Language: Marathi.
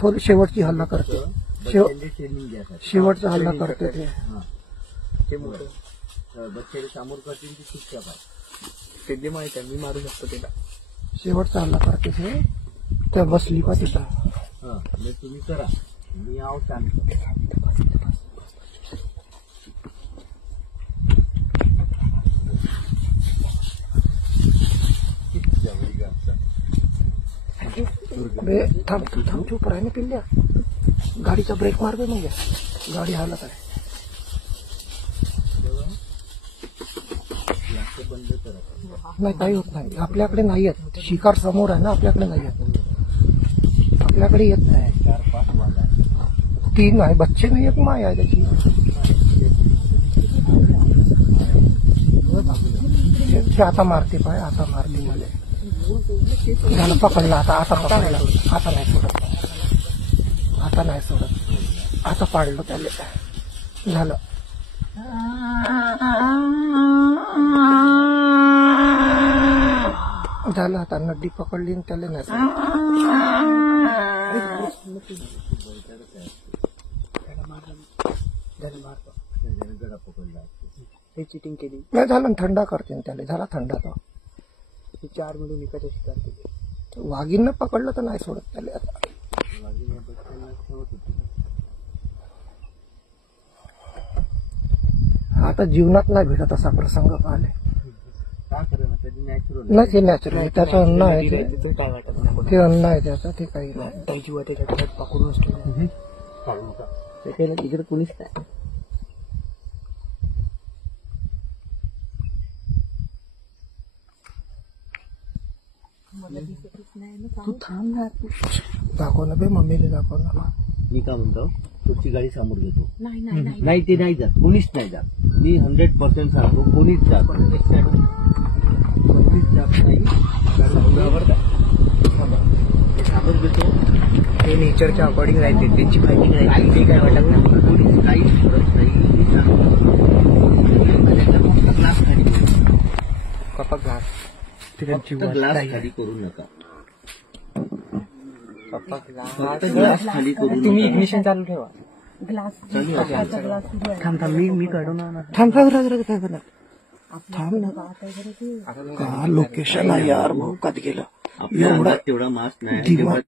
थोडी शेवटची हल्ला करते, शेवटचा हल्ला करते ते बच्चे समोर करतील ती चुपचाप आहे. ते माहित आहे, मी मारू शकतो त्याला. शेवटचा हल्ला करते ते, त्या बसली पा तिथं. तुम्ही करा, मी आव शांत. थांब थांब, चूप राही ना पिल्ल्या. गाडीचा ब्रेक मार बे, मग गाडी हालत आहे. नाही, काही होत नाही. आपल्याकडे नाही येत, शिकार समोर आहे ना, आपल्याकडे नाही येत. आपल्याकडे येत नाही. 3 आहे बच्चे, नाही एक माय आहे त्याची. आता मारते पाय, आता मारते मला. झालं, पकडला आता. आता पकडला, आता नाही सोडत, आता नाही सोडत. आता पाडलं त्याला, झालं. झालं, आता नड्डी पकडली त्याला नाही सोडत. चिटिंग केली नाही, झालं थंडा करते त्याला. झाला थंडा. तो 4 मिळून एकाच्या शिकार केली. वाघीनं पकडलं तर नाही सोडत त्याला. आता जीवनात नाही भेटत असा प्रसंग पाहिले. नाही, ते नॅचरल आहे, त्याचं अन्न आहे ते. अन्न आहे त्याचं, ते काही नाही. त्याची वा त्याच्या पकडून असतो तिकडे कुणीच नाही. तू थांब ना, दाखव ना बे, मम्मीला दाखव ना. मी काय म्हणतो, तुमची गाडी समोर घेतो. नाही, ते नाही जात, कोणीच नाही जात. मी 100% सांगतो, कोणीच जात नाही. समोर घेतो. ते नेचरच्या अकॉर्डिंग राहते, त्यांची फायटिंग राहते, ते काय वाटत नाही. कोणीच काहीच फरक नाही. मी सांगतो ग्लास खाली कपा घास, ग्लास खाली करू नका. ग्लास खाली करू. तुम्ही इग्निशन चालू ठेवा. थांब, मी काढू ना. थांब, काय करणार. थांब ना, का लोकेशन आहे यार, भाऊ कधी गेलं. आपल्या तेवढा मास्क नाही.